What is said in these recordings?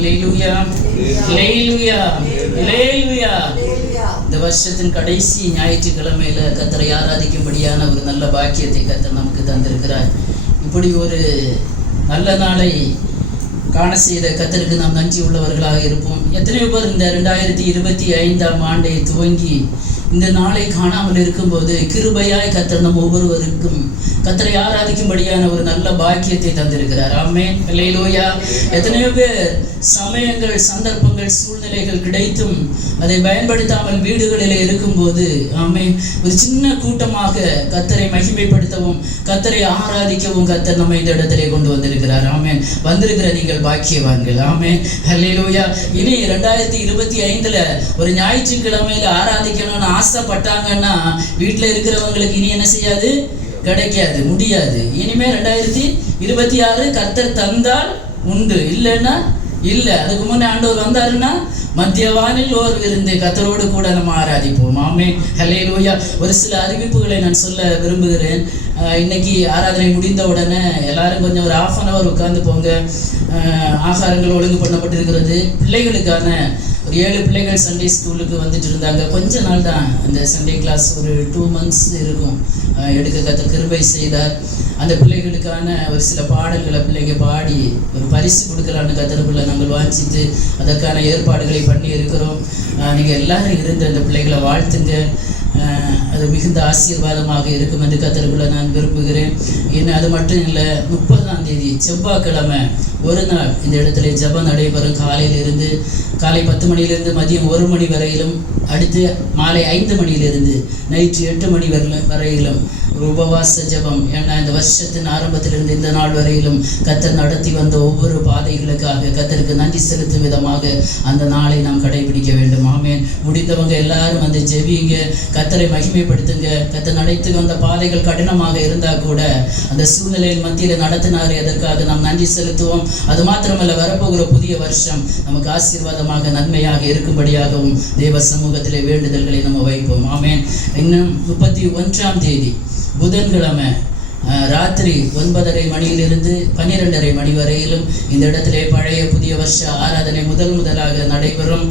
ஹல்லேலூயா, ஹல்லேலூயா, ஹல்லேலூயா. இந்த வருஷத்தின் கடைசி ஞாயிற்றுக்கிழமையில கர்த்தரை ஆராதிக்கும்படியான ஒரு நல்ல பாக்கியத்தை கர்த்தர் நமக்கு தந்திருக்கிறார். இப்படி ஒரு நல்ல நாளை காண செய்த கர்த்தருக்கு நாம் நன்றி உள்ளவர்களாக இருப்போம். எத்தனையோ பேர் இந்த 2025ஆம் ஆண்டை துவங்கி இந்த நாளை காணாமல் இருக்கும்போது கிருபையாய் கர்த்தர் நம் ஒவ்வொருவருக்கும் கர்த்தரை ஆராதிக்கும்படியான ஒரு நல்ல பாக்கியத்தை தந்திருக்கிறார். ஆமென், ஹல்லேலூயா. எத்தனையோ பேர் சமயங்கள், சந்தர்ப்பங்கள், சூழ்நிலைகள் கிடைத்தும் அதை பயன்படுத்தாமல் வீடுகளில் இருக்கும்போது ஆமென், ஒரு சின்ன கூட்டமாக கர்த்தரை மகிமைப்படுத்தவும் கர்த்தரை ஆராதிக்கவும் கர்த்தர் நம்ம இந்த இடத்திலே கொண்டு வந்திருக்கிறார். ஆமென். வந்திருக்கிற நீங்கள் பாக்கியவான்கள். ஆமென், ஹல்லேலூயா. இனி 2025ல ஒரு ஞாயிற்றுக்கிழமையில ஆராதிக்கணும்னு ஆசைப்பட்டாங்கன்னா வீட்டில் இருக்கிறவங்களுக்கு இனி என்ன செய்யாது? கிடைக்காது, முடியாது. இனிமே 2026 கர்த்தர் தந்தால் உண்டு, இல்லைன்னா இல்லை. அதுக்கு முன்னே ஆண்டவர் வந்தாருன்னா மத்தியவானில் ஓர் விருந்து, கர்த்தரோடு கூட நம்ம ஆராதிப்போம். ஆமென், ஹல்லேலூயா. ஒரு சில அறிவிப்புகளை நான் சொல்ல விரும்புகிறேன். இன்னைக்கு ஆராதனை முடிந்த உடனே எல்லாரும் கொஞ்சம் ஒரு 1/2 hour உட்கார்ந்து போங்க. ஆகாரங்கள் ஒழுங்கு பண்ணப்பட்டிருக்கிறது. பிள்ளைகளுக்கான ஒரு 7 பிள்ளைகள் சண்டே ஸ்கூலுக்கு வந்துட்டு இருந்தாங்க. கொஞ்ச நாள் தான் அந்த சண்டே கிளாஸ், ஒரு 2 months இருக்கும். எடுக்க கர்த்தர் கிருபை செய்தார். அந்த பிள்ளைகளுக்கான ஒரு சில பாடல்களை பிள்ளைங்க பாடி ஒரு பரிசு கொடுக்கலான்னு கர்த்தருக்குள்ள நாங்கள் வாஞ்சித்து அதற்கான ஏற்பாடுகளை பண்ணி இருக்கிறோம். நீங்கள் எல்லாரும் இருந்து அந்த பிள்ளைகளை வாழ்த்துங்க. அது மிகுந்த ஆசீர்வாதமாக இருக்கும் என்று கர்த்தருக்குள்ள நான் விரும்புகிறேன். ஏன்னா அது மட்டும் இல்லை, 30ஆம் தேதி செவ்வாய்க்கிழமை ஒரு நாள் இந்த இடத்துல ஜெபம் நடைபெறும். காலை 10 மணியிலிருந்து மதியம் 1 மணி வரையிலும், அடுத்து மாலை 5 மணியிலிருந்து நைட்டு 8 மணி வரையிலும் ஒரு உபவாச ஜெபம். ஏன்னா இந்த வருஷத்தின் ஆரம்பத்திலிருந்து இந்த நாள் வரையிலும் கர்த்தர் நடத்தி வந்த ஒவ்வொரு பாதைகளுக்காக கர்த்தருக்கு நன்றி செலுத்தும் விதமாக அந்த நாளை நாம் கடைபிடிக்க வேண்டும். ஆமென். முடிந்தவங்க எல்லாரும் வந்து ஜெபிங்க, கர்த்தரை மகிமைப்படுத்துங்க. கர்த்தர் நடத்தி வந்த பாதைகள் கடினமாக இருந்தால் கூட அந்த சூழ்நிலையின் மத்தியில் நடத்தினார், அதற்காக நாம் நன்றி செலுத்துவோம். அது மாத்திரமல்ல, வரப்போகிற புதிய வருஷம் நமக்கு ஆசீர்வாதமாக நன்மையாக இருக்கும்படியாகவும் தேவ சமூகத்திலே வேண்டுதல்களை நம்ம வைப்போம். ஆமென். இன்னும் 31ஆம் தேதி புதன்கிழமை ராத்திரி 9:30 மணியிலிருந்து 12:30 மணி வரையிலும் இந்த இடத்திலே பழைய புதிய வருஷ ஆராதனை முதலாக நடைபெறும்.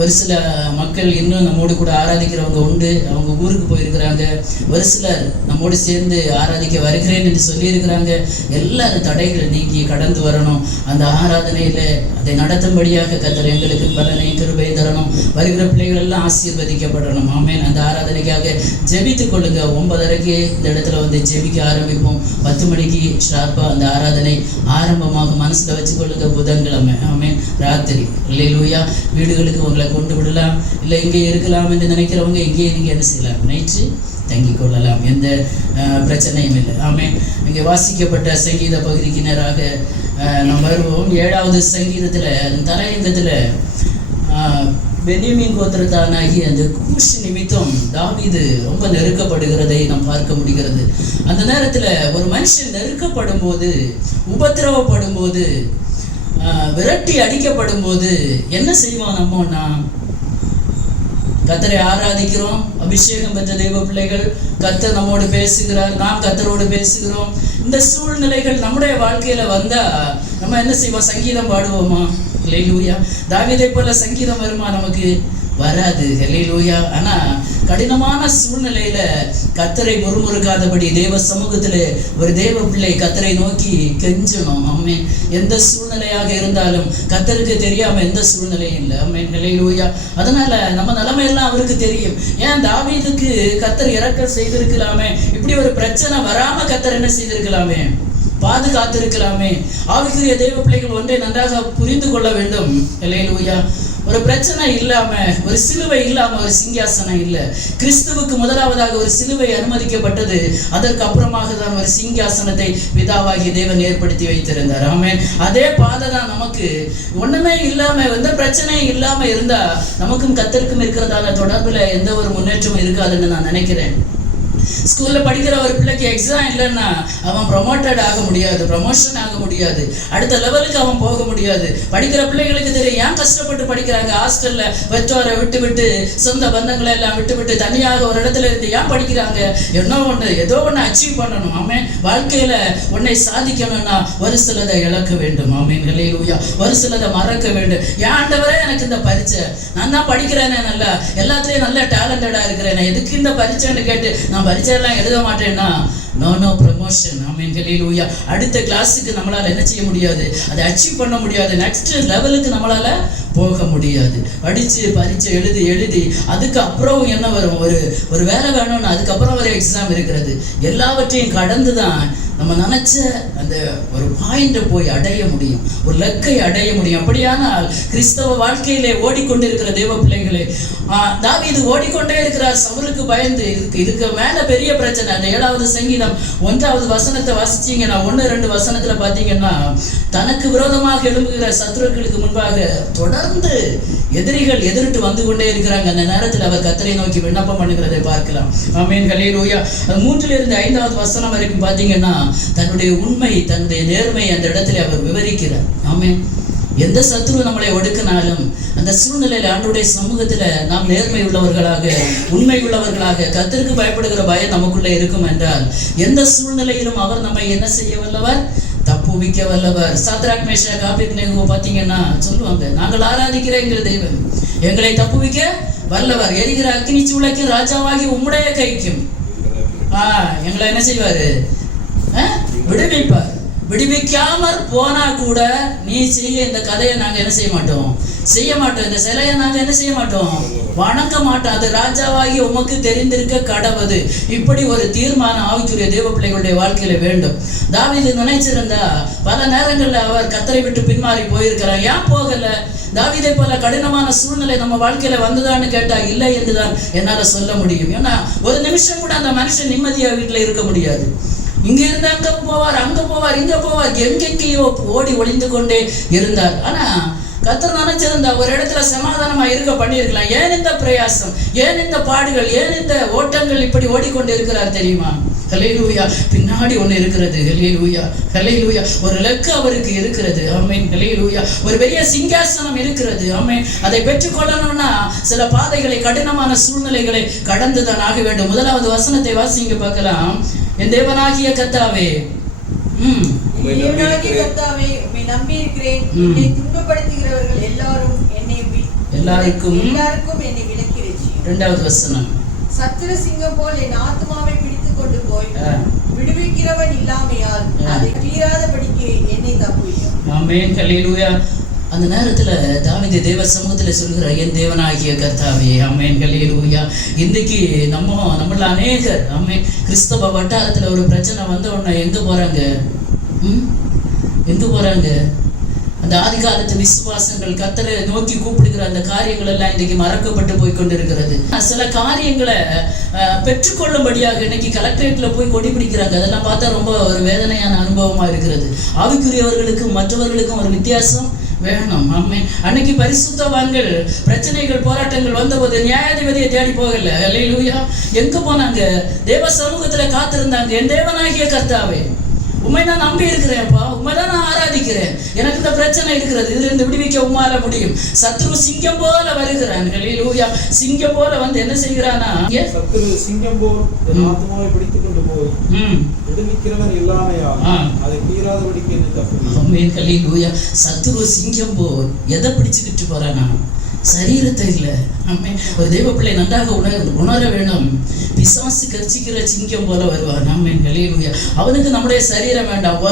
ஒரு சில மக்கள் இன்னும் நம்மோடு கூட ஆராதிக்கிறவங்க உண்டு. அவங்க ஊருக்கு போயிருக்கிறாங்க. ஒரு சிலர் நம்மோடு சேர்ந்து ஆராதிக்க வருகிறேன் என்று சொல்லியிருக்கிறாங்க. எல்லாரும் தடைகளை நீக்கி கடந்து வரணும். அந்த ஆராதனையில் அதை நடத்தும்படியாக கர்த்தர் எங்களுக்கு பலனை கிருபை தரணும். வருகிற பிள்ளைகள் எல்லாம் ஆசீர்வதிக்கப்படணும். ஆமென். அந்த ஆராதனைக்காக ஜெபித்து கொள்ளுங்க. 9:30 இந்த இடத்துல வந்து ஜெபிக்க ஆரம்பிப்போம். 10 மணிக்கு ஷார்ப்பாக அந்த ஆராதனை ஆரம்பமாக மனசில் வச்சுக்கொள்ளுங்க. புதன்கிழமை ஆமென் ராத்திரி. ஹல்லேலூயா. வீடுகளுக்கு உங்களை கொண்டு விடலாம், இல்லை இங்கே இருக்கலாம் என்று நினைக்கிறவங்க இங்கேயே நீங்கள் என்ன செய்யலாம்? நைட்டு தங்கிக் கொள்ளலாம். எந்த பிரச்சனையும் இல்லை. ஆமென். இங்கே வாசிக்கப்பட்ட சங்கீத பகுதிக்கு நேராக நாம் வருவோம். 7வது சங்கீதத்தில் அதன் தலையங்கத்தில் பென்யமீன் கோத்திரத்தானாகி அந்த கூஷ் நிமித்தம் தாவீது ரொம்ப நெருக்கப்படுகிறதை நாம் பார்க்க முடிகிறது. அந்த நேரத்தில் ஒரு மனுஷன் நெருக்கப்படும் போது, உபத்திரவப்படும் போது, விரட்டி அடிக்கப்படும் போது என்ன செய்வான்? நம்மன்னா கர்த்தரை ஆராதிக்கிறோம், அபிஷேகம் பெற்ற தெய்வ பிள்ளைகள், கர்த்தர் நம்மோடு பேசுகிறார், நாம் கர்த்தரோடு பேசுகிறோம். இந்த சூழ்நிலைகள் நம்முடைய வாழ்க்கையில வந்தா நம்ம என்ன செய்வோம்? சங்கீதம் பாடுவோமா? ஹல்லேலூயா. தாவீதை போல சங்கீதம் வருமா? நமக்கு வராது. ஹல்லேலூயா. ஆனா கடினமான சூழ்நிலையில கர்த்தரை முறுமுறுக்காதபடி தேவ சமூகத்திலே ஒரு தேவ பிள்ளை கர்த்தரை நோக்கி கெஞ்சணும். ஆமென். எந்த சூழ்நிலையாக இருந்தாலும் கர்த்தருக்கு தெரியாம எந்த சூழ்நிலையும் இல்லை. ஆமென். ஹல்லேலூயா. அதனால நம்ம நிலைமையெல்லாம் அவருக்கு தெரியும். ஏன் தாவீதுக்கு கர்த்தர் இரக்கம் செய்திருக்கலாமே, இப்படி ஒரு பிரச்சனை வராம கர்த்தர் என்ன செய்திருக்கலாமே, பாதுகாத்திருக்கலாமே. ஆவிக்குரிய தெய்வ பிள்ளைகள் ஒன்றை நன்றாக புரிந்து கொள்ள வேண்டும். ஹல்லேலூயா. ஒரு பிரச்சனை இல்லாம, ஒரு சிலுவை இல்லாம ஒரு சிங்காசனம் இல்லை. கிறிஸ்துவுக்கு முதலாவதாக ஒரு சிலுவை அனுமதிக்கப்பட்டது. அதற்கு அப்புறமாக தான் ஒரு சிங்காசனத்தை பிதாவாகிய தேவன் ஏற்படுத்தி வைத்திருந்தார். ஆமென். அதே பாதை தான் நமக்கு. ஒண்ணுமே இல்லாம, எந்த பிரச்சனையும் இல்லாம இருந்தா நமக்கும் கர்த்தருக்கும் இருக்கிறதான தொடர்புல எந்த ஒரு முன்னேற்றமும் இருக்காதுன்னு நான் நினைக்கிறேன். ஸ்கூல்ல படிக்கிற ஒரு பிள்ளைக்கு எக்ஸாம் இல்லைன்னா அவன் ப்ரொமோட்டட் ஆக முடியாது, ப்ரமோஷன் ஆக முடியாது, அடுத்த லெவலுக்கு அவன் போக முடியாது. படிக்கிற பிள்ளைகளுக்கு தெரியும் ஏன் கஷ்டப்பட்டு படிக்கிறாங்க. ஹாஸ்டல்ல பெற்றோரை விட்டு விட்டு சொந்த பந்தங்களை எல்லாம் விட்டு விட்டு தனியாக ஒரு இடத்துல இருந்து ஏன் படிக்கிறாங்க? ஏதோ ஒன்று அச்சீவ் பண்ணணும். ஆமென். வாழ்க்கையில உன்னை சாதிக்கணும்னா ஒரு சிலதை இழக்க வேண்டும். ஆமென். ஹல்லேலூயா. ஒரு சிலதை மறக்க வேண்டும். ஏன் ஆண்டவரே எனக்கு இந்த பரீட்சை, நான் தான் படிக்கிறேனே, நல்லா எல்லாத்துலயும் நல்ல டேலண்டடா இருக்கிறேன், எதுக்கு இந்த பரீட்சைன்னு கேட்டு நான் பரீட்சையெல்லாம் எழுத மாட்டேன்னா நோ ப்ரமோஷன். ஆமென். ஹல்லேலூயா. அடுத்த கிளாஸுக்கு நம்மளால என்ன செய்ய முடியாது, அதை அச்சீவ் பண்ண முடியாது, நெக்ஸ்ட் லெவலுக்கு நம்மளால போக முடியாது. படிச்சு பரீட்சை எழுதி அதுக்கு அப்புறம் என்ன வரும், ஒரு வேலை வேணும்னு அதுக்கப்புறம் ஒரு எக்ஸாம் இருக்கிறது. எல்லாவற்றையும் கடந்து தான் நம்ம நினைச்ச அந்த ஒரு பாயிண்ட போய் அடைய முடியும், ஒரு லக்கை அடைய முடியும். அப்படியானால் கிறிஸ்தவ வாழ்க்கையிலே ஓடிக்கொண்டிருக்கிற தேவ பிள்ளைகளே, தாவீது ஓடிக்கொண்டே இருக்கிறார் சவுலுக்கு பயந்து. இதுக்கு மேல பெரிய பிரச்சனை. அந்த 7வது சங்கீதம் 1வது வசனத்தை வாசிச்சீங்கன்னா 1-2 வசனத்துல பாத்தீங்கன்னா, தனக்கு விரோதமாக எழும்புகிற சத்துருக்களுக்கு முன்பாக தொடர்ந்து எதிரிகள் எதிர்த்து வந்து கொண்டே இருக்கிறாங்க. அந்த நேரத்தில் அவர் கர்த்தரை நோக்கி விண்ணப்பம் பண்ணுகிறதை பார்க்கலாம். ஆமென். ஹல்லேலூயா. 3-5 வசனம் வரைக்கும் பாத்தீங்கன்னா தன்னுடைய உண்மை, தன்னுடைய நேர்மை அந்த இடத்துல அவர் விவரிக்கிறார். ஆமென். எந்த சத்துரு நம்மளை ஒடுக்கினாலும் அந்த சூழ்நிலையில ஆண்டவருடைய சமூகத்துல நாம் நேர்மை உள்ளவர்களாக, உண்மை உள்ளவர்களாக, கர்த்தருக்கு பயப்படுகிற பயம் நமக்குள்ள இருக்கும் என்றால் எந்த சூழ்நிலையிலும் அவர் நம்மை என்ன செய்ய வல்லவர், தப்புவிக்க வல்லவர். சாத்ராக் மேஷாக் ஆபேத்நேகோ பாத்தீங்கன்னா சொல்லுவாங்க, நாங்கள் ஆராதிக்கிற எங்கள் தேவன் எங்களை தப்புவிக்க வல்லவர், எரிகிற அக்கினி சூளைக்கு ராஜாவாகி உம்முடைய கைக்கும் எங்களை என்ன செய்வாரு, விடுவிப்பார். விடுவிக்காமற் போனா கூட நீ செய்ய இந்த கதையை நாங்க என்ன செய்ய மாட்டோம், இந்த சிலையை நாங்க என்ன செய்ய மாட்டோம், வணங்க மாட்டோம், அது ராஜாவாகி உமக்கு தெரிந்திருக்க கடவுது. இப்படி ஒரு தீர்மானம் ஆவிக்குரிய தேவ பிள்ளைகளுடைய வாழ்க்கையில வேண்டும். தாவீது நினைச்சிருந்தா பல நேரங்கள்ல அவர் கர்த்தரை விட்டு பின்மாறி போயிருக்கிறார். ஏன் போகல? தாவீதை போல கடினமான சூழ்நிலை நம்ம வாழ்க்கையில வந்துதான்னு கேட்டா இல்லை என்றுதான் என்னால சொல்ல முடியும். ஏன்னா ஒரு நிமிஷம் கூட அந்த மனுஷன் நிம்மதியா வீட்டுல இருக்க முடியாது. இங்க இருந்து அங்க போவார், அங்க போவார், இங்க போவார், எங்கெங்கேயோ ஓடி ஒளிந்து கொண்டே இருந்தார். ஆனா கர்த்தர் நினைச்சிருந்தா ஒரு இடத்துல சமாதானமா இருக்க பண்ணியிருக்கலாம். ஏன் இந்த பிரயாசம், ஏன் இந்த பாடுகள், ஏன் இந்த ஓட்டங்கள் இப்படி ஓடிக்கொண்டு இருக்கிறார் தெரியுமா? ஹல்லேலூயா. பின்னாடி ஒண்ணு இருக்கிறது. ஹல்லேலூயா. ஹல்லேலூயா. ஒரு இலக்கு அவருக்கு இருக்கிறது. ஆமென். ஹல்லேலூயா. ஒரு பெரிய சிங்காசனம் இருக்கிறது. ஆமென். அதை பெற்றுக்கொள்ளணும்னா சில பாதைகளை, கடினமான சூழ்நிலைகளை கடந்துதான் ஆக வேண்டும். 1வது வசனத்தை வாசிங்க பார்க்கலாம். என் தேவனாகிய கர்த்தாவே, நம்பி இருக்கிறேன். என்னை துன்பப்படுத்துகிறவர்கள் எல்லாருக்கும் என்னை விலக்கி ரட்சியும். 2வது வசனம். சத்துரு சிங்கம் போல் என் ஆத்மாவை பிடித்துக் கொண்டு போய் விடுவிக்கிறவன் இல்லாமையால் அதை தீராதபடிக்கு என்னை தப்புவியும். ஆமென். ஹல்லேலூயா. அந்த நேரத்துல தாவீது தேவ சமூகத்துல சொல்கிற என் தேவனாகிய கர்த்தாவே. ஆமென். ஹல்லேலூயா. இன்னைக்கு நம்மள அநேகர் ஆமென் கிறிஸ்தவ வட்டாரத்துல ஒரு பிரச்சனை வந்த உடனே எங்க போறாங்க, அந்த ஆதி காலத்து விசுவாசங்கள், கர்த்தரை நோக்கி கூப்பிடுகிற அந்த காரியங்கள் எல்லாம் இன்னைக்கு மறக்கப்பட்டு போய் கொண்டிருக்கிறது. சில காரியங்களை பெற்றுக்கொள்ளும்படியாக இன்னைக்கு கலெக்டரேட்ல போய் கொடி பிடிக்கிறாங்க. அதெல்லாம் பார்த்தா ரொம்ப ஒரு வேதனையான அனுபவமா இருக்கிறது. ஆவிக்குரியவர்களுக்கும் மற்றவர்களுக்கும் ஒரு வித்தியாசம் வேணும். ஆமென். அன்னைக்கு பரிசுத்தவான்கள் பிரச்சனைகள், போராட்டங்கள் வந்தபோது நியாயாதிபதியை தேடி போகல. ஹல்லேலூயா. எங்க போனாங்க? தேவ சமூகத்துல காத்திருந்தாங்க. என் தேவனாகிய கர்த்தாவே, உண்மை நான் நம்பி இருக்கிறேன்ப்பா, உண்மைதான் நான் ஆராதிக்கிறேன், எனக்கு இந்த பிரச்சனை இருக்கிறது, இதுல இருந்து விடுவிக்க உம்மால முடியும். சத்துரு சிங்கம் போல வருகிறான். ஹல்லேலூயா. சிங்கம் போல வந்து என்ன செய்கிறானா, சத்துரு சிங்கம் போல் ஆத்மாவை பிடித்துக் கொண்டு போய் விடுவிக்கிறவன் இல்லாமையால் அதை தீராதபடிக்கு என்னை தப்புவியும். ஆமென். ஹல்லேலூயா. சத்துரு சிங்கம் போல் எதை பிடிச்சுக்கிட்டு போறானா? சரீரத்தை இல்லை. ஆமென். ஒரு தேவ பிள்ளை நன்றாக உணர வேணும். பிசாசு கர்ச்சிக்கிற சிங்கம் போல வருவான். ஆமென். ஹல்லேலூயா. அவனுக்கு நம்முடைய சரீரம் வேண்டாம்.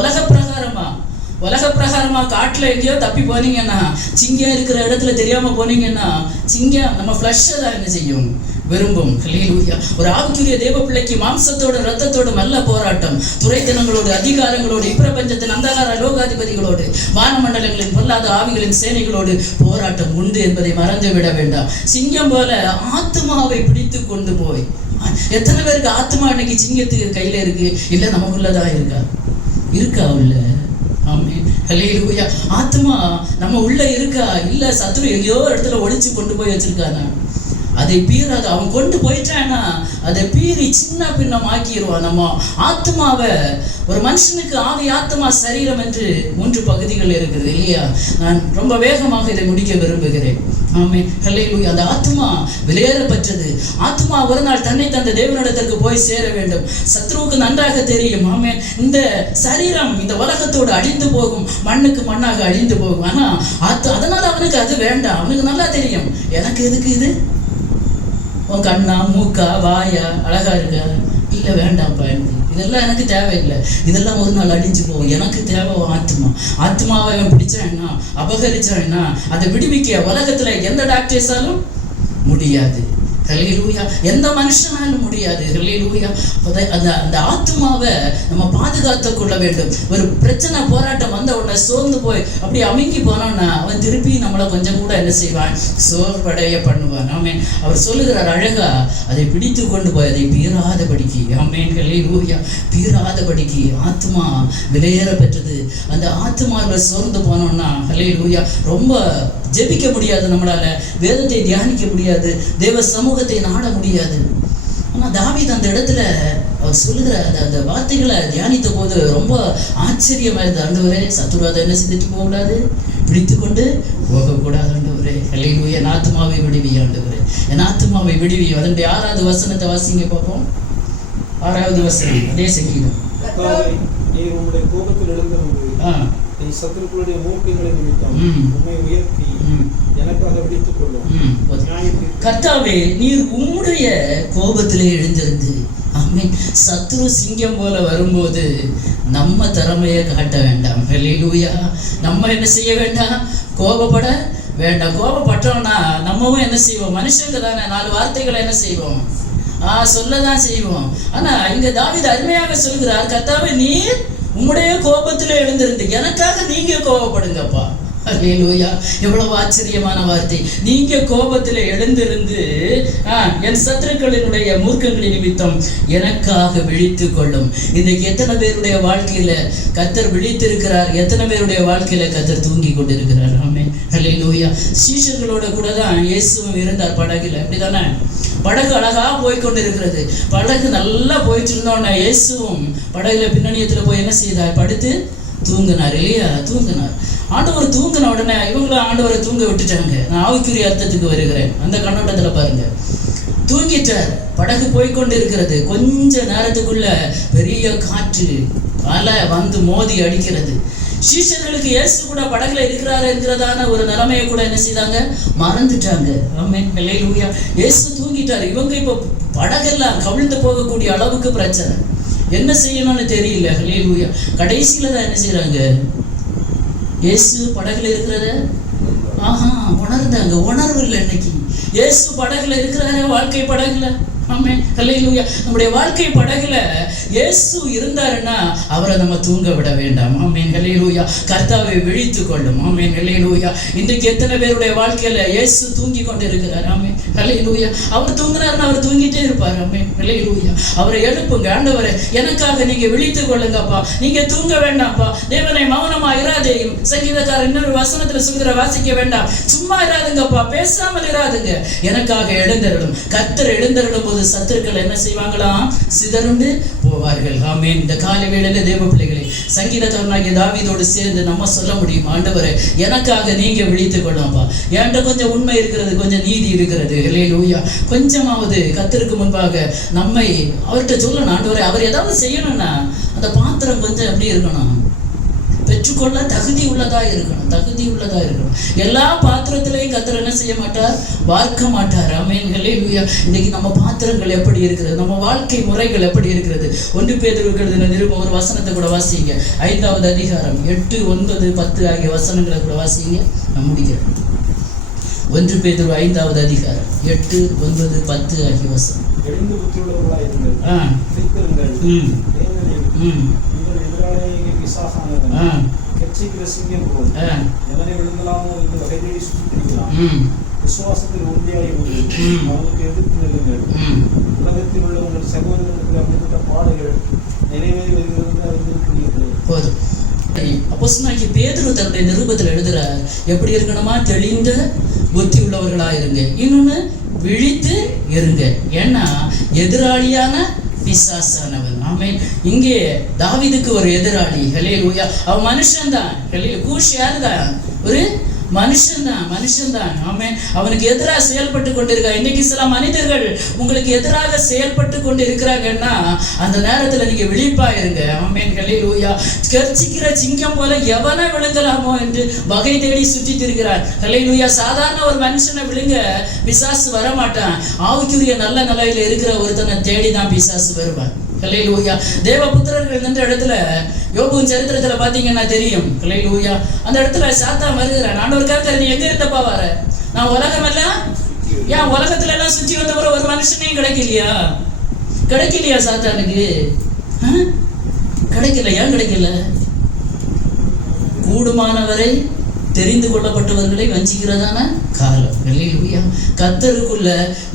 உலக பிரகாரமா காட்டுல எங்கேயோ தப்பி போனீங்கன்னா, சிங்கம் இருக்கிற இடத்துல தெரியாம போனீங்கன்னா, சிங்கம் நம்ம ஃப்ளஷ்ஷை தான் என்ன செய்யும், விரும்பும். ஹல்லேலூயா. ஒரு ஆவிக்குரிய தேவ பிள்ளைக்கு மாம்சத்தோட ரத்தத்தோடு நல்ல போராட்டம், துரைத்தனங்களோடு, அதிகாரங்களோடு, இப்பிரபஞ்சத்தின் அந்தகார லோகாதிபதிகளோடு, வானமண்டலங்களின் பொல்லாத ஆவிகளின் சேனைகளோடு போராட்டம் உண்டு என்பதை மறந்து விட வேண்டாம். சிங்கம் போல ஆத்மாவை பிடித்து கொண்டு போய், எத்தனை பேருக்கு ஆத்மா இன்னைக்கு சிங்கத்துக்கு கையில இருக்கு? இல்ல நமக்குள்ளதான் இருக்கா உள்ள? ஆமென். ஹல்லேலூயா. ஆத்மா நம்ம உள்ள இருக்கா? இல்ல சத்துரு எங்கேயோ இடத்துல ஒளிச்சு கொண்டு போய் வச்சிருக்கானா? அதை பீறாது. அவன் கொண்டு போயிட்டான்னா அதை பீறி சின்ன பின்னம் ஆக்கிடுவான். நம்ம ஆத்மாவை, ஒரு மனுஷனுக்கு ஆவி, ஆத்மா, சரீரம் என்று 3 பகுதிகள் இருக்கிறது இல்லையா? நான் ரொம்ப வேகமாக இதை முடிக்க விரும்புகிறேன். ஆமென், ஹல்லேலூயா. அந்த ஆத்மா விலையேறப்பட்டது. ஆத்மா ஒரு நாள் தன்னை தந்த தேவனிடத்திற்கு போய் சேர வேண்டும். சத்ருவுக்கு நன்றாக தெரியும். ஆமென், இந்த சரீரம் இந்த உலகத்தோடு அழிந்து போகும், மண்ணுக்கு மண்ணாக அழிந்து போகும். ஆனா அதனால அவனுக்கு அது வேண்டாம். அவனுக்கு நல்லா தெரியும், எனக்கு எதுக்கு இது? உன் கண்ணா, மூக்கா, வாயா, அழகா இருக்க, இல்லை வேண்டாம்ப்பா, எனக்கு இதெல்லாம் எனக்கு தேவையில்லை, இதெல்லாம் ஒரு நாள் அழிஞ்சு போகும். எனக்கு தேவை ஆத்மா. ஆத்மாவை அவன் பிடிச்சான்னா, அபகரிச்சான்னா, அதை விடுவிக்க உலகத்துல எந்த டாக்டர்ஸாலும் முடியாது. ஹல்லேலூயா. எந்த மனுஷனாலும் முடியாது. ஹல்லேலூயா. அந்த ஆத்மாவை நம்ம பாதுகாத்து கொள்ள வேண்டும். ஒரு பிரச்சனை, போராட்டம் வந்த உடனே சோர்ந்து போய் அப்படி அமுங்கி போனோம்னா அவன் திருப்பி நம்மளை கொஞ்சம் கூட என்ன செய்வான்? சோர்வடைய பண்ணுவான். ஆமென். அவர் சொல்லுகிறார் அழகா, அதை பிடித்து கொண்டு போய் அதை பீறாதபடிக்கு. ஆமென், ஹல்லேலூயா. பீறாதபடிக்கு ஆத்மா விலையேற பெற்றது. அந்த ஆத்மாவில் சோர்ந்து போனோம்னா ஹல்லேலூயா, ரொம்ப ஜெபிக்க முடியாது, நம்மளால வேதத்தை தியானிக்க முடியாது, தேவ சமூகத்தை நாட முடியாது. ஆனா தாவீது அந்த இடத்துல அவர் சொல்லுகிற அந்த வார்த்தைகளை தியானித்த போது ரொம்ப ஆச்சரியமா இருந்தது. ஆண்டவரே, சத்துருவாத என்ன செஞ்சுட்டு போகக்கூடாது, பிடித்து கொண்டு போகக்கூடாது. ஆண்டவரே, ஹல்லேலூயா. என் ஆத்மாவை விடுவி ஆண்டவரே, என் ஆத்மாவை விடுவி. அதனுடைய 6வது வசனத்தை வாசிங்க பார்ப்போம். 6வது வசனம், அதே சங்கீதம். உங்களுடைய கோபத்தில் எழுந்தவர்கள் சத்துருக்களுடைய மூர்க்கங்களை நிமித்தம் உம்மை உயர்த்தி எனக்காக பிடித்துக் கொள்ளும். கர்த்தாவே, நீர் உம்முடைய கோபத்திலே எழுந்திருந்து, ஆமென், சத்ரு சிங்கம் போல வரும்போது நம்ம திறமையை காட்ட வேண்டாம். ஹல்லேலூயா. நம்ம என்ன செய்ய வேண்டாம்? கோபப்பட வேண்டாம். கோபப்பட்டோம்னா நம்மவும் என்ன செய்வோம்? மனுஷங்க தானே, 4 வார்த்தைகளை என்ன செய்வோம்? சொல்லதான் செய்வோம். ஆனா இங்க தாவீது அருமையாக சொல்கிறார், கர்த்தாவே, நீர் உம்முடைய கோபத்திலே எழுந்திருந்து எனக்காக நீங்க கோபப்படுங்கப்பா. ஹல்லேலூயா. எவ்வளவு ஆச்சரியமான வார்த்தை. நீங்க கோபத்திலே எழுந்திருந்து என் சத்துருக்களினுடைய மூர்க்கங்களின் நிமித்தம் எனக்காக விழித்து கொள்ளும். இன்னைக்கு எத்தனை பேருடைய வாழ்க்கையில கர்த்தர் விழித்திருக்கிறார்? எத்தனை பேருடைய வாழ்க்கையில கர்த்தர் தூங்கி கொண்டிருக்கிறார்? ஆமென், ஹல்லேலூயா. சீஷர்களோட கூட தான் இயேசுவும் இருந்தார் படகுல, அப்படிதானே? படகு அழகா போய்கொண்டிருக்கிறது. படகு நல்லா போயிட்டு இருந்தோன்னா இயேசுவும் படகுல பின்னணியத்துல போய் என்ன செய்தார்? படுத்து தூங்கினார் இல்லையா? தூங்கினார். ஆண்டவர் தூங்கின உடனே இவங்களும் ஆண்டவரை தூங்க விட்டுட்டாங்க. நான் ஆவிக்குரிய அர்த்தத்துக்கு வருகிறேன், அந்த கண்ணோட்டத்துல பாருங்க. தூங்கிட்டார். படகு போய்கொண்டு இருக்கிறது. கொஞ்ச நேரத்துக்குள்ள பெரிய காற்று, அலை வந்து மோதி அடிக்கிறது. சீஷர்களுக்கு இயேசு கூட படகுல இருக்கிறாரு என்கிறதான ஒரு நிலைமையை கூட என்ன செய்தாங்க? மறந்துட்டாங்க. ஆமென், ஹல்லேலூயா. இயேசு தூங்கிட்டாரு. இவங்க இப்போ படகெல்லாம் கவிழ்ந்து போகக்கூடிய அளவுக்கு பிரச்சனை, என்ன செய்யணும்னு தெரியல. ஹல்லேலூயா. கடைசியில தான் என்ன செய்யறாங்க? இயேசு படகுல இருக்கிறத உணர்ந்தாங்க. உணர்வு இல்லை இன்னைக்கு. இயேசு படகுல இருக்கிறாரு, வாழ்க்கை படகுல. ஆமென், ஹல்லேலூயா. நம்முடைய வாழ்க்கை படகுல இயேசு இருந்தாருன்னா அவரை நம்ம தூங்க விட வேண்டாம். ஆமென், ஹல்லேலூயா. கர்த்தாவை விழித்து கொள்ளும். ஆமென், ஹல்லேலூயா. இன்றைக்கு எத்தனை பேருடைய வாழ்க்கையில இயேசு தூங்கி கொண்டு இருக்கிறார்? ஆமென், ஹல்லேலூயா. அவர் தூங்கினாருன்னா அவர் தூங்கிட்டே இருப்பார். ஆமென், ஹல்லேலூயா. அவரை எழுப்புங்க. ஆண்டவரே, எனக்காக நீங்க விழித்து கொள்ளுங்கப்பா, நீங்க தூங்க வேண்டாம்ப்பா. தேவனை மௌனமா இராதேயும். சங்கீதக்காரர் இன்னொரு வசனத்துல சொல்கிற, வாசிக்க வேண்டாம், சும்மா இராதுங்கப்பா, பேசாமல் இராதுங்க, எனக்காக எழுந்தருளும். கர்த்தர் எழுந்தருளும் போது சத்துருக்கள் என்ன செய்வாங்களாம்? சிதறுண்டு போவார்கள். ஆமென். இந்த காலை வேளையில தேவ பிள்ளைகளே, சங்கீதக்காரனாகிய தாவீதோடு சேர்ந்து நம்ம சொல்ல முடியும், ஆண்டவரே, எனக்காக நீங்க விழித்துக் கொள்ளும்பா. என்கிட்ட கொஞ்சம் உண்மை இருக்கிறது, கொஞ்சம் நீதி இருக்கிறது. ஹல்லேலூயா. கொஞ்சமாவது கர்த்தருக்கு முன்பாக நம்மை அவர்கிட்ட சொல்லணும். ஆண்டவரே, அவர் ஏதாவது செய்யணும்னா அந்த பாத்திரம் கொஞ்சம் எப்படி இருக்கணும்? பெற்றுக்கொள்ள தகுதி உள்ளதா இருக்கணும். தகுதி உள்ளதா இருக்கணும். எல்லா பாத்திரத்திலையும் கர்த்தர் என்ன செய்ய மாட்டார்? வார்க்க மாட்டார். ஆமென், ஹல்லேலூயா. இன்னைக்கு நம்ம பாத்திரங்கள் எப்படி இருக்கிறது? நம்ம வாழ்க்கை முறைகள் எப்படி இருக்கிறது? 1 பேதுருவுக்கு எழுதின நிருபம் ஒரு வசனத்தை கூட வாசிங்க. 5வது அதிகாரம் 8, 9, 10 ஆகிய வசனங்களை கூட வாசிங்க. நான் முடிக்கிறேன். 1 பேதுரு 5வது அதிகாரம் 8, 9, 10 ஆகிய வசனம். எழுந்து புத்தியுள்ளவர்களாய் இருங்கள். கட்சிக்கிற சிங்கம் போல் எவனை விழுந்தலாமோ இந்த வகைகளை சுற்றிக்கலாம். விசுவாசத்தில் உறுதியாய் அவனுக்கு எதிர்த்து நில்லுங்கள். உலகத்தில் உள்ள உங்கள் சகோதரர்களுக்கு அப்படிப்பட்ட பாடுகள் நிறைவேறுவதிலிருந்து அறிந்திருக்கிறீர்கள். போதும். அப்போஸ்தலனாகிய பேதுரு தன்னுடைய நிருபத்தில் எழுதுறார், எப்படி இருக்கணுமா? தெளிந்த புத்தி உள்ளவர்களா இருங்க. இன்னொன்னு, விழித்து இருங்க. ஏன்னா எதிராளியான பிசாசானவன். ஆமென். இங்கே தாவீதுக்கு ஒரு எதிராளி. ஹல்லேலூயா. அவன் மனுஷன்தான். கூஷ் யாருதான்? ஒரு மனுஷன்தான். ஆமென். அவனுக்கு எதிராக செயல்பட்டு கொண்டிருக்கா. இன்னைக்கு சில மனிதர்கள் உங்களுக்கு எதிராக செயல்பட்டு கொண்டு இருக்கிறாங்கன்னா அந்த நேரத்துல நீங்க விழிப்பா இருங்க. ஆமென். ஹல்லேலூயா. கர்ச்சிக்கிற சிங்கம் போல எவனை விழுங்கலாமோ என்று வகை தேடி சுற்றி திரிகிறார். ஹல்லேலூயா. சாதாரண ஒரு மனுஷனை விழுங்க பிசாசு வரமாட்டான். ஆவிக்குரிய நல்ல நிலையில இருக்கிற ஒருத்தனை தேடி தான் பிசாசு வருவான். ஹல்லேலூயா. தேவபுத்திரர்கள் நின்ற இடத்துல யோபுவின் சரித்திரத்துல பாத்தீங்கன்னா தெரியும். ஹல்லேலூயா. அந்த இடத்துல சாத்தான் வருகிறான். ஆண்டவர் கேட்கிறார், நீ எங்க இருந்தப்பா வர? நான் உலகம் எல்லாம் ஏன் உலகத்துல எல்லாம் சுற்றி வந்தவரை ஒரு மனுஷனையும் கிடைக்கலையா சாத்தானுக்கு? கிடைக்கல. ஏன் கிடைக்கல? கூடுமானவரை தெரிந்து கொள்ளப்பட்டவர்களை வஞ்சிக்கிறதான காலம். ஹல்லேலூயா. கர்த்தருக்குள்ள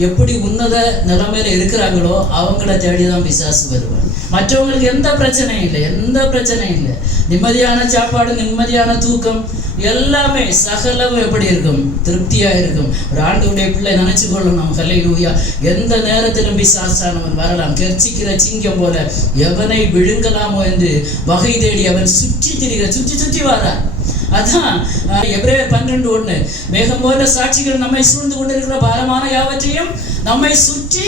எப்படி உன்னத நிலைமையில இருக்கிறாங்களோ அவங்கள தேடிதான் பிசாசு வருவார். மற்றவங்களுக்கு எந்த பிரச்சனையும் இல்லை. நிம்மதியான சாப்பாடு, நிம்மதியான தூக்கம், எல்லாமே சகலவும் எப்படி இருக்கும்? திருப்தியா இருக்கும். ஒரு ஆண்டவருடைய பிள்ளை நினைச்சு கொள்ளணும். ஹல்லேலூயா. எந்த நேரத்திலும் பிசாசானவன் வரலாம். கர்ச்சிக்கிற சிங்கம் போல எவனை விழுங்கலாமோ என்று வகை தேடி அவன் சுற்றி வாரான். அதான் எபிரேயர் 12:1, மேகம் போல சாட்சிகள் நம்மை சூழ்ந்து கொண்டிருக்கிற பாரமான யாவற்றையும் நம்மை சுற்றி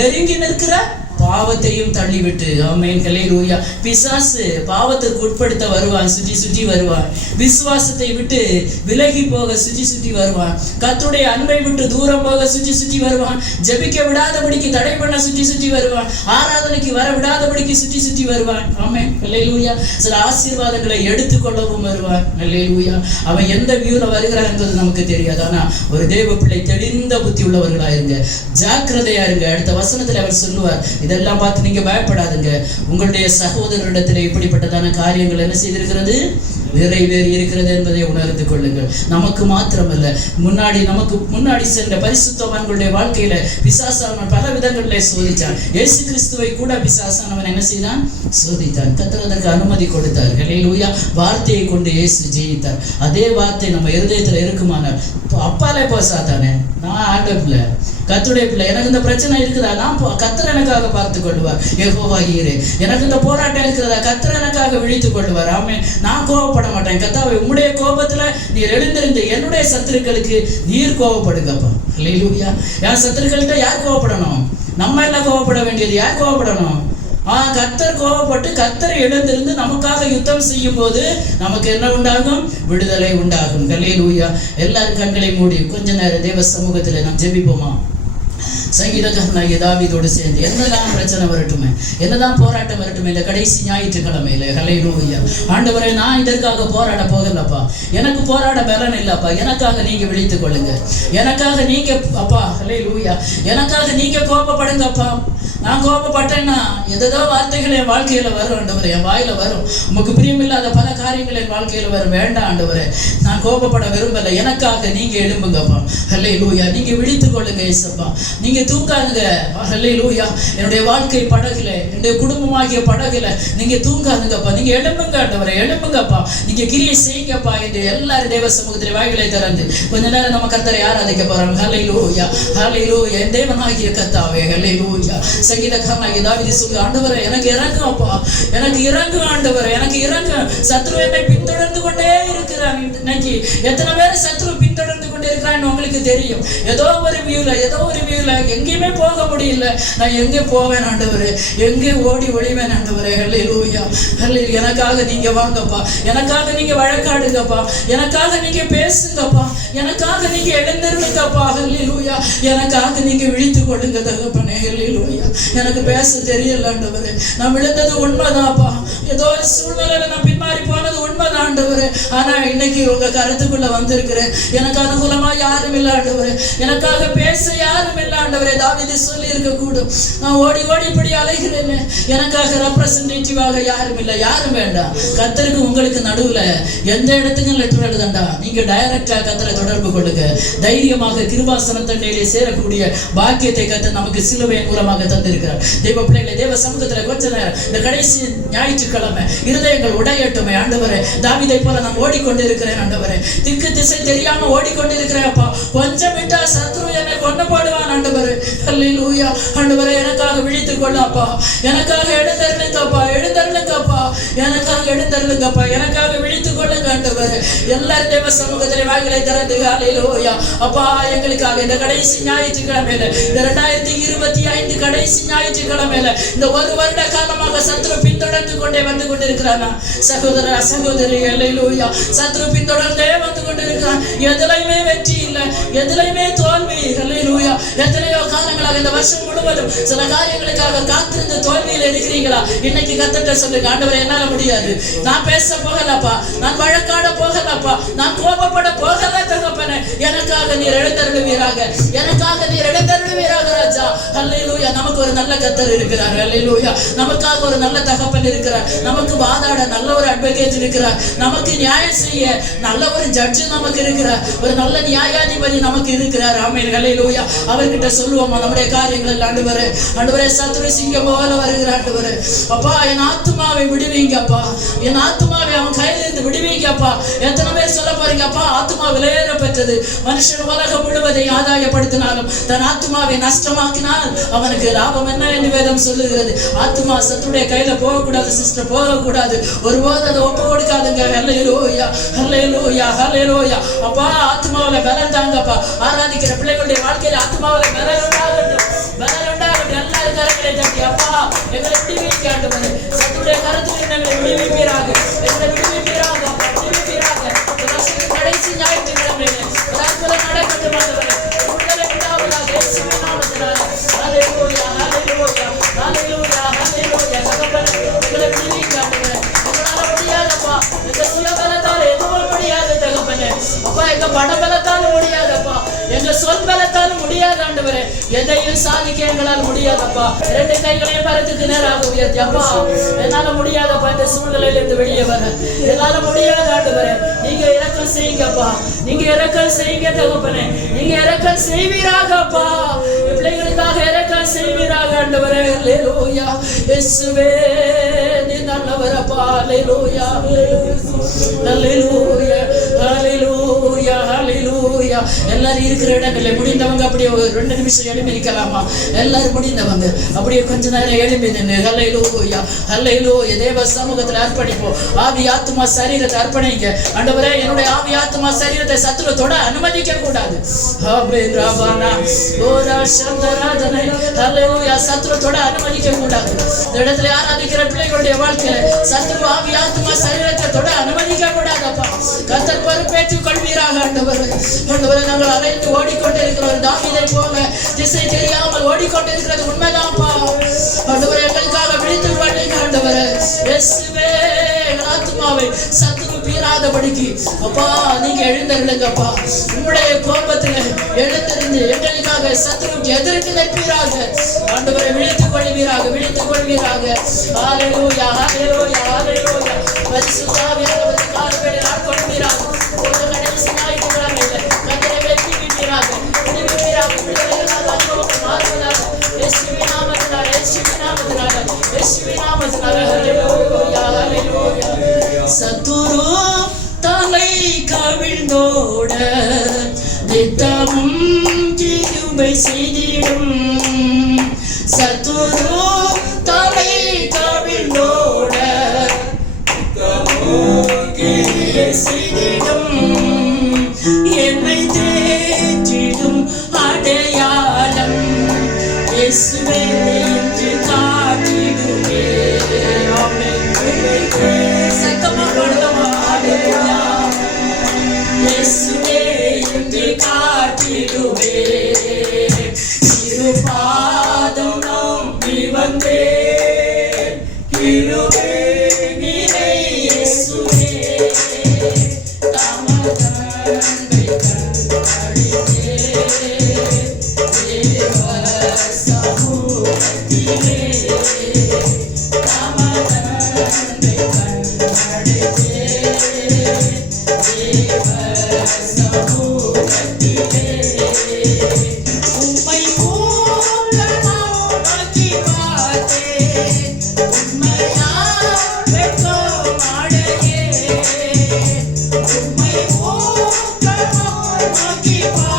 நெருங்கி நிற்கிற பாவத்தையும் தள்ளிவிட்டு. ஆமென். ஹல்லேலூயா. பிசாசு பாவத்துக்கு உட்படுத்த வருவான். சுற்றி வருவான். விசுவாசத்தை விட்டு விலகி போக சுற்றி வருவான். கர்த்தருடைய அன்பை விட்டு தூரம் போக சுற்றி வருவான். ஜெபிக்க விடாதபடிக்கு தடை பண்ண சுற்றி வருவான். ஆராதனைக்கு வர விடாதபடிக்கு சுற்றி வருவான். ஆமென். ஹல்லேலூயா. சில ஆசீர்வாதங்களை எடுத்துக்கொள்ளவும் வருவான். ஹல்லேலூயா. அவன் எந்த வியூல வருகிறான் என்பது நமக்கு தெரியாது. ஆனா ஒரு தேவ பிள்ளை தெளிந்த புத்தி உள்ளவர்களா இருங்க, ஜாக்கிரதையா இருங்க. அடுத்த வசனத்துல அவர் சொல்லுவார், இதெல்லாம் பார்த்து நீங்க பயப்படாதுங்க. உங்களுடைய சகோதரரிடத்தில் இப்படிப்பட்டதான காரியங்கள் என்ன செய்திருக்கிறது? நிறைவேறி இருக்கிறது என்பதை உணர்ந்து கொள்ளுங்கள். நமக்கு மாத்திரமல்ல, நமக்கு முன்னாடி சென்ற பரிசுத்தவான்களுடைய வாழ்க்கையில பிசாசானவன் பல விதங்களிலே சோதித்தான். இயேசு கிறிஸ்துவை கூட பிசாசானவன் என்ன செய்தான்? சோதித்தான். கர்த்தர் அதற்கு அனுமதி கொடுத்தார். ஹல்லேலூயா. வார்த்தையை கொண்டு இயேசு ஜெயித்தார். அதே வார்த்தை நம்ம இருதயத்துல இருக்குமானால், அப்பாலே போ சாத்தானே, நான் ஆண்டவர் பிள்ளை, கர்த்தருடைய பிள்ளை, எனக்கு இந்த பிரச்சனை இருக்குதா, நான் கர்த்தர் எனக்காக பார்த்து கொள்வார். யெகோவா ஈரே. எனக்கு இந்த போராட்டம் இருக்கிறதா, கர்த்தர் எனக்காக விழித்துக் கொள்வார். ஆமென். நான் கோபப்பட மாட்டேன். கர்த்தாவே, உம்முடைய கோபத்துல நீர் எழுந்திருந்து என்னுடைய சத்துருக்களுக்கு நீர் கோபப்படுங்கப்பா. ஹல்லேலூயா. என் சத்துருக்கள்கிட்ட யார் கோபப்படணும்? நம்ம எல்லாம் கோபப்பட வேண்டியது. யார் கோபப்படணும்? கர்த்தர் கோபப்பட்டு கர்த்தரை எழுந்திருந்து நமக்காக யுத்தம் செய்யும் போது நமக்கு என்ன உண்டாகும்? விடுதலை உண்டாகும். ஹல்லேலூயா. எல்லாரும் கண்களை மூடி கொஞ்ச நேரம் தேவ சமூகத்துல நாம் ஜெபிப்போமா? சங்கீதக்காரனாகிய தாவீதோடு சேர்ந்து என்னதான் பிரச்சனை வரட்டுமே, என்னதான் போராட்டம் வரட்டுமே, இந்த கடைசி ஞாயிற்றுக்கிழமையில ஹல்லேலூயா. ஆண்டவரே, நான் இதற்காக போராட போகலப்பா, எனக்கு போராட பலன் இல்லப்பா, எனக்காக நீங்க விழித்துக் கொள்ளுங்க, எனக்காக நீங்க அப்பா ஹல்லேலூயா, எனக்காக நீங்க கோபப்படுங்கப்பா. நான் கோபப்பட்டேன்னா எதோ வார்த்தைகள் என் வாழ்க்கையில வரும் ஆண்டவரே, என் வாயில வரும். உமக்கு பிரியமில்லாத பல காரியங்கள் என் வாழ்க்கையில வரும். வேண்டாம் ஆண்டவரே, நான் கோபப்பட விரும்பல. எனக்காக நீங்க எழும்புங்கப்பா. ஹல்லேலூயா. நீங்க விழித்துக் கொள்ளுங்க இயேசுப்பா. நீங்க தூங்காதுங்க. ஹல்லேலூயா. என்னுடைய வாழ்க்கை படகுல, என்னுடைய குடும்பமாகிய படகுல நீங்க தூங்காதுங்கப்பா. நீங்க எழும்புங்க ஆண்டவரே, எழும்புங்கப்பா. நீங்க கிரியை செய்யுங்கப்பா என்று எல்லாரும் தேவ சமூகத்தில் வாய்களை திறந்து கொஞ்ச நேரம் நம்ம கர்த்தரை ஆராதிக்க போறோம். ஹல்லேலூயா. ஹல்லேலூயா. என் தேவனாகிய கர்த்தாவே ஹல்லேலூயா. சங்கீதக்காரனாகிய தாவீது சொல்லு, ஆண்டவரே எனக்கு இறங்கும் அப்பா, எனக்கு இறங்கும் ஆண்டவரே, எனக்கு இறங்கும். சத்ரு என்னை பின்தொடர்ந்து கொண்டே இருக்கிறான். இன்னைக்கு எத்தனை பேர் சத்ரு பின்தொடர்ந்து கொண்டே இருக்கிறான்னு உங்களுக்கு தெரியும். ஏதோ ஒரு வியூல எங்கேயுமே போக முடியல. நான் எங்கே போவேன் ஆண்டவரே, எங்கே ஓடி ஒளிவேன் ஆண்டவரே. ஹல்லேலூயா. ஹல்லேலூயா. எனக்காக நீங்க வாங்கப்பா, எனக்காக நீங்க வழக்காடுங்கப்பா, எனக்காக நீங்க பேசுங்கப்பா, எனக்காக நீங்க எழுந்திருங்கப்பா. ஹல்லேலூயா. எனக்காக நீங்க விழித்துக் கொள்ளுங்க தகப்பனே. ஹல்லேலூயா. எனக்கு பேச தெரியல ஆண்டவரே, நான் விழுந்தது உண்மைதான்ப்பா, ஏதோ ஒரு சூழ்நிலையில நான் பின்மாறி போனது உண்மைதான் ஆண்டவரே. ஆனா இன்னைக்கு உங்க கருத்துக்குள்ள வந்திருக்கிறேன். எனக்கு அனுகூலமா யாரும் இல்லை ஆண்டவரே, எனக்காக பேச யாரும் இல்லை ஆண்டவரே. தாவீது சொல்லி இருக்க கூடும், நான் ஓடி இப்படி அலைகிறேன், எனக்காக ரெப்ரசன்டேட்டிவாக யாரும் இல்லை. யாரும் வேண்டாம். கர்த்தருக்கு உங்களுக்கு நடுவுல எந்த இடத்துக்கும் லெட்டர் எழுதண்டா. நீங்க டைரக்டா கர்த்தரை தொடர்பு கொள்ளுங்க. தைரியமாக கிருபாசன தண்டையிலே சேரக்கூடிய பாக்கியத்தை கர்த்தர் நமக்கு சிலுவையின் மூலமாக தந்திருக்கிறார். தேவ பிள்ளைகளை தேவ சமூகத்துல கொஞ்ச நேரம் இந்த கடைசி ஞாயிற்றுக்கிழமை இருதயங்கள் உடையட்டுமே ஆண்டவரே. தாவீதை போல நான் ஓடிக்கொண்டிருக்கிறேன் ஆண்டவரே, திக்கு திசை தெரியாம ஓடிக்கொண்டிருக்கிறேன். அப்பா. கொஞ்சம் விட்டா சத்ரு என்னை கொண்டு போடுவான் ஆண்டவரே. அல்லேலூயா. ஆண்டவரே எனக்காக விழித்துக் கொள்ளப்பா, எனக்காக எழுந்தருளுங்கப்பா, எழுந்தருளுங்கப்பா, எனக்காக எழுந்தருளுங்கப்பா, எனக்காக விழித்துக் கொள்ளுங்க ஆண்டவரே. எல்லாரும் தேவ சமூகத்திலே வாய்களை திறந்து அல்லேலூயா அப்பா எங்களுக்காக இந்த கடைசி ஞாயிற்றுக்கிழமையில, இந்த 2025 கடைசி ஞாயிற்றுக்கிழமையில இந்த ஒரு வருட காலமாக சத்ரு பின்தொடர்ந்து கொண்டே வந்து கொண்டிருக்கிறானா சகோதர சகோதரி. அல்லேலூயா. சத்ரு பின்தொடர்ந்தே வந்து கொண்டிருக்கிறான். எதுலையுமே வெற்றி இல்லை, எதுலையுமே தோல்வி. அல்லேலூயா. எத்தனையோ காலங்களாக இந்த வருஷம் முழுவதும் சில காரியங்களுக்காக காத்திருந்த தோல்வியில் இருக்கிறீங்களா? இன்னைக்கு கர்த்தர்ட்ட சொல்லுங்க, ஆண்டவரே என்னால முடியாது, நான் பேச போகலப்பா, நான் வழக்காட போகலப்பா, நான் கோபப்பட போகல தகப்பனே, எனக்காக நீர் எழுந்தருளுவீராக, எனக்காக நீர் எழுந்தருளுவீராக ராஜா. அல்லேலூயா. நமக்கு ஒரு நல்ல கர்த்தர் இருக்கிறார். அல்லேலூயா. நமக்காக ஒரு நல்ல தகப்பன் இருக்கிறார். நமக்கு வாதாட நல்ல ஒரு அட்வொகேட் இருக்கிறார். நமக்கு நியாயம் செய்ய நல்ல ஒரு ஜட்ஜு நமக்கு இருக்கிறார். ஒரு நல்ல நியாயாதிபதி நமக்கு இருக்கிறார். ஆமென். அல்லேலூயா. அவர்கிட்ட சொல்லுவோமா நம்முடைய காரியங்கள். ஆண்டவரே, ஆண்டவரே சத்துரு சிங்கம் போல வருகிறார். ஆண்டவரே அப்பா என் ஆத்துமாவை விடுவீங்கப்பா, என் ஆத்துமாவை அவன் கையிலிருந்து விடுவீங்கப்பா. எத்தனை பேர் சொல்ல போறீங்க, அப்பா ஆத்துமா விலையேற பெற்றது. மனுஷன் உலகம் முழுவதை ஆதாயப்படுத்தினாலும் தன் ஆத்துமாவை நஷ்டமாக்கினால் அவனுக்கு லாபம் என்ன என்று வேதம் சொல்லுகிறது. ஆத்துமா சத்துடைய கையில போகக்கூடாது சிஸ்டர், போகக்கூடாது. ஒருபோது அதை ஒப்பு கொடுக்காதுங்க. அல்லேலூயா. அல்லேலூயா. அல்லேலூயா. அப்பா ஆத்துமாவில பலம் தாங்கப்பா. ஆராதிக்கிற பிள்ளைகளுடைய வாழ்க்கையில ஆத்துமாவில பலம் உண்டாகட்டும், பலம் உண்டாகட்டும். எல்லாரும் கரங்களை தட்டி அப்பா எங்களை விடுவிக்க ஆண்டவரே, சத்துடைய கரத்தில் எங்களை விடுவிப்பீராக, எங்களை விடுவிப்பீராக, விடுவிப்பீராக. கடைசி ஞாயிற்றுக்கிழமையில ஒரு அற்புதம் நடக்கட்டும் ஆண்டவரே. விடுதலை உண்டாவதாக இயேசுவின் நாமத்தினால. அல்லேலூயா. அல்லேலூயா. அல்லேலூயா. அல்லேலூயா. தகப்பனே எங்களை விடுவிக்க ஆண்டவரே. எங்களால முடியாதப்பா, எங்க சுயபலத்தால் எதுவும் முடியாது தகப்பனே. அப்பா எங்க பணபலத்தாலும் முடியாதப்பா, எங்க சொல் பலத்தாலும் முடியாது ஆண்டவரே. எதையும் சாதிக்க எங்களால் முடியாதப்பா. 2 கைகளையும் பரத்துக்கு நேராக உயர்த்தி அப்பா என்னால முடியாதப்பா, இந்த சூழ்நிலையில இருந்து வெளியே வர என்னால முடியாது ஆண்டவரே. நீங்க இரக்கம் செய்யுங்கப்பா, நீங்க இரக்கம் செய்யுங்க தகப்பனே, நீங்க இரக்கம் செய்வீராகப்பா. பிள்ளைகளுக்காக இரக்கம் செய்வீராக ஆண்டவரே. அல்லேலூயா. இயேசுவே நீ நல்லவரப்பா. அல்லேலூயா. அல்லேலூயா. அல்லேலூயா. அல்லேலூயா. எல்லாரும் இருக்கிற இடங்களில் முடிந்தவங்க அப்படியே ஒரு 2 நிமிஷம் எழுப்பி நிற்கலாமா? எல்லாரும் முடிந்தவங்க அப்படியே கொஞ்ச நேரம் எழுப்பி நின்று அல்லேலூயா. அல்லேலூயா. தேவ சமூகத்தில் அர்ப்பணிப்போம். ஆவி ஆத்துமா சரீரத்தை அர்ப்பணிங்க. ஆண்டவரே என்னுடைய ஆவி ஆத்துமா சரீரத்தை சத்துரு தொட அனுமதிக்க கூடாது. ஆமென். ராபானா ஓரா சந்தராதனை. அல்லேலூயா. சத்துரு தொட அனுமதிக்க கூடாது. இந்த இடத்துல ஆராதிக்கிற பிள்ளைகளுடைய வாழ்க்கையில சத்துரு ஆவி ஆத்துமா சரீரத்தை தொட அனுமதிக்க கூடாதப்பா. கர்த்தர் பொறுப்பேற்றுக் கொள்வீராக ஆண்டவரே. ஆண்டவரே நாங்கள் அலைந்து ஓடிக்கொண்டிருக்கிறோம், தாவீதை போல திசை தெரியாமல் ஓடிக்கொண்டிருக்கிறது உண்மைதான்ப்பா. ஆண்டவரே எங்களுக்காக விழித்துக் கொள்ளுங்க ஆண்டவரே. இயேசுவே எங்கள் ஆத்துமாவை சத்துரு பீறாதபடிக்கு அப்பா நீங்க எழுந்தருளுங்கப்பா. உங்களுடைய கோபத்துல எழுந்திருந்து எங்களுக்காக சத்துருக்கு எதிர்த்து நிற்பீராக ஆண்டவரை. விழித்துக் கொள்வீராக, விழித்துக் கொள்வீராக. ஹல்லேலூயா. ஹல்லேலூயா. ஹல்லேலூயா. பரிசுத்த ஆவியானவரே காலவேளையில் ஆட்கொள்வீராக. ஒரு கடைசி ஞாயிற்றுக்கிழமையில கர்த்தரை வெற்றிப்பீராக, விடுவிப்பீராக. விடுதலைகளால் அனுபவம் மாறுவதாக இயேசுவின் நாமத்தினால, இயேசுவின் நாமத்தினால, இயேசுவின் நாமத்தினால. ஹல்லேலூயா. ஹல்லேலூயா. சத்துரு தலை கவிழ்ந்தோட நித்தமும் கிருபை செய்திடும். சத்துரு தலை கவிழ்ந்தோட நித்தமும் கிருபை செய்திடும். என்னை தேற்றிடும் அடையாளம் இயேசுவே என்று காட்டிடுவே. ஆமென். சத்தமா பாடுவோமா? ஹல்லேலூயா. இயேசுவே என்று காட்டிடுவே. திருபாதம் நம்பி வந்தேன், கிருபை நீரே இயேசுவே. தமதன்பை கண்டடைந்தேன் தேவ சமூகத்திலே. தமதன்பை கண்டடைந்தேன் தேவ சமூகத்திலே. உம்மை பூரணமாக்கி பார்த்தேன், உண்மையாய் வெட்கமடையேன். உம்மை பூரணமாக்கி பார்த்தேன்.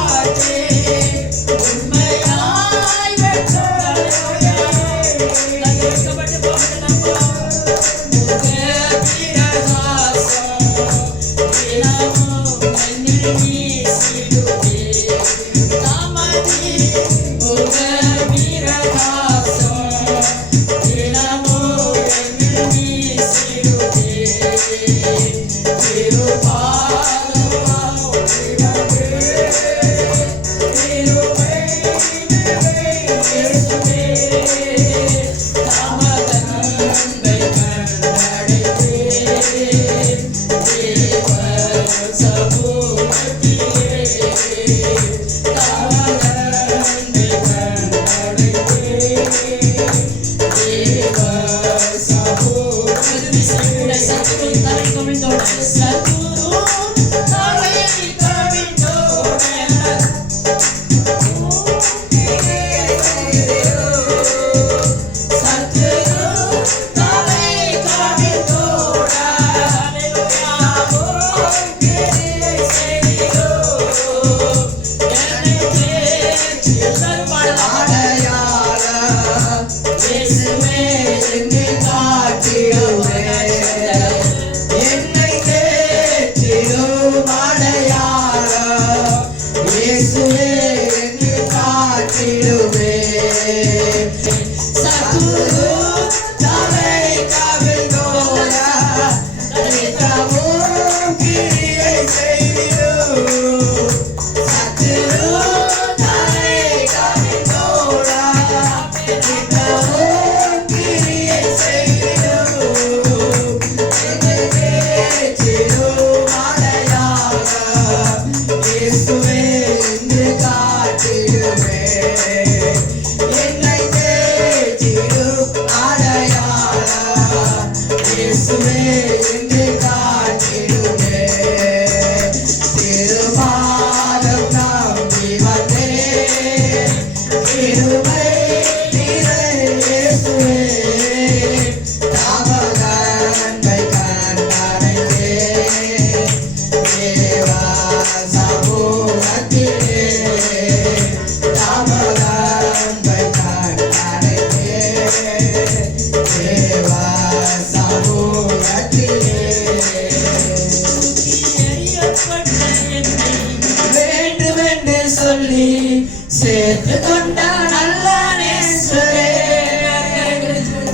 சேர்த்து கொண்ட நல்ல நேசரே,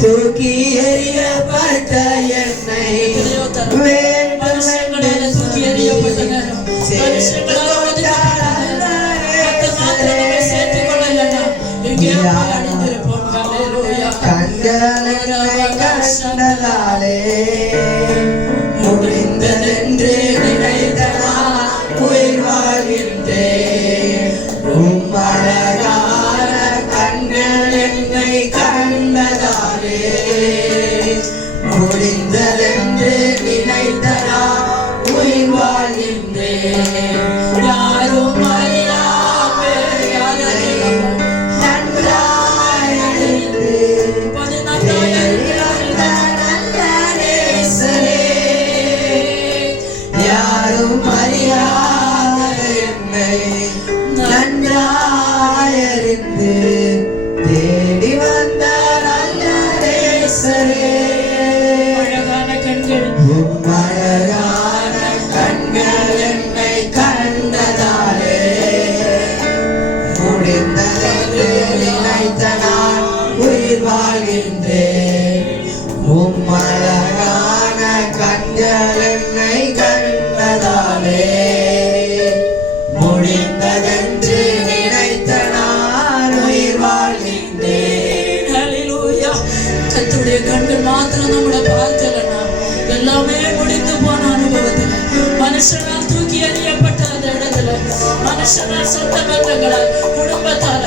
தூக்கி எறியப்பட்ட என்னை வேண்டும் என்று தூக்கி எறியப்பட்ட நேரம் கண்டதாலே முடிந்ததென்று நினைத்தனால் உயிர் வாழ்கின்றேன். உம்மழகான கண்கள் என்னை கண்டதாலே முடிந்ததென்று நினைத்தனால் உயிர் வாழ்கின்றேன். யாரும் அறியாமல் யாரையும் நன்றாய் அறிந்து யாரும் அறியாத என்னை நன்றாயறிந்து தேடி வந்த நல்ல நேசரே, அழகான கண்கள் அழகான கண்கள் என்னை கண்டதாலே முடிந்ததென்று நினைத்த நான் உயிர் வாழ்கின்றேன். அழகான கண்கள் என்னை கண்டதாலே முடிந்ததென்று நினைத்த நான் உயிர் வாழ்கின்றேன். ஹல்லேலூயா. கர்த்தருடைய கண்கள் மாத்திரம் நம்மளை பார்க்கலன்னா எல்லாமே முடிந்து போன அனுபவத்துல மனுஷனால் தூக்கி எறியப்பட்ட அந்த இடத்துல மனுஷனால் சொந்த பந்தங்களால் குடும்பத்தால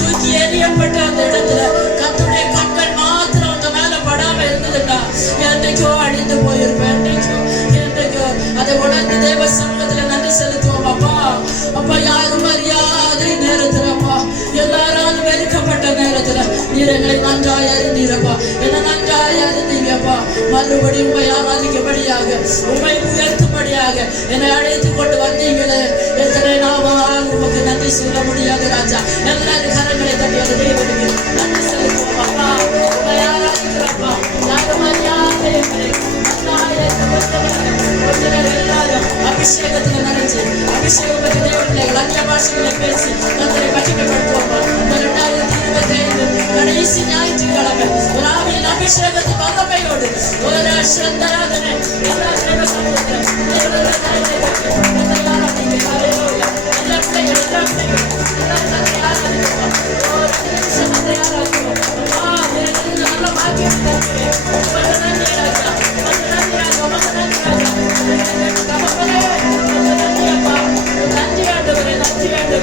தூக்கி எறியப்பட்ட அந்த இடத்துல கர்த்தருடைய கண்கள் மாத்திரம் அந்த மேல படாம இருந்ததுன்னா என்னைக்கோ அழிந்து போயிருப்பேன். என்னைக்கோ அதை உணர்ந்து தேவ சமூகத்துல நன்றி செலுத்துவோம். அப்பா அப்பா யாரும் அறியாத நேரத்துல அப்பா எல்லாராலும் வெறுக்கப்பட்ட நேரத்துல நீர் எங்களை நன்றாய் அறிந்தீரப்பா, என்ன நன்றாய் அறிந்தீங்கப்பா. மறுபடியும் உண்மை ஆராதிக்கும்படியாக உண்மை உயர்த்தும்படியாக என்னை அழைத்து கொண்டு வந்தீங்களே, எத்தனை நாவால் உமக்கு நன்றி சொல்ல முடியாது ராஜா. எல்லாரும் கரங்களை தட்டி அந்த தேவனுக்கு நன்றி செலுத்துவோம். அப்பா உண்மை ஆராதிக்கிறப்பா, யாரும் அறியாத எங்களை எல்லாரும் அபிஷேகத்துல நினைச்சு அபிஷேகம் பெற்ற தேவ பிள்ளைகள் அந்நிய பாஷைகளை பேசி தங்களை பற்றிக்கப்படுத்துவோம். 2025 கடைசி ஞாயிற்றுக்கிழமை ஒரு ஆவியின் அபிஷேகத்தின் வல்லமையோடு ஒரு சந்தராதனை எல்லா தேவ சமூகத்தில் நன்றி ஆண்டவரே, நன்றி ஆண்டவரே.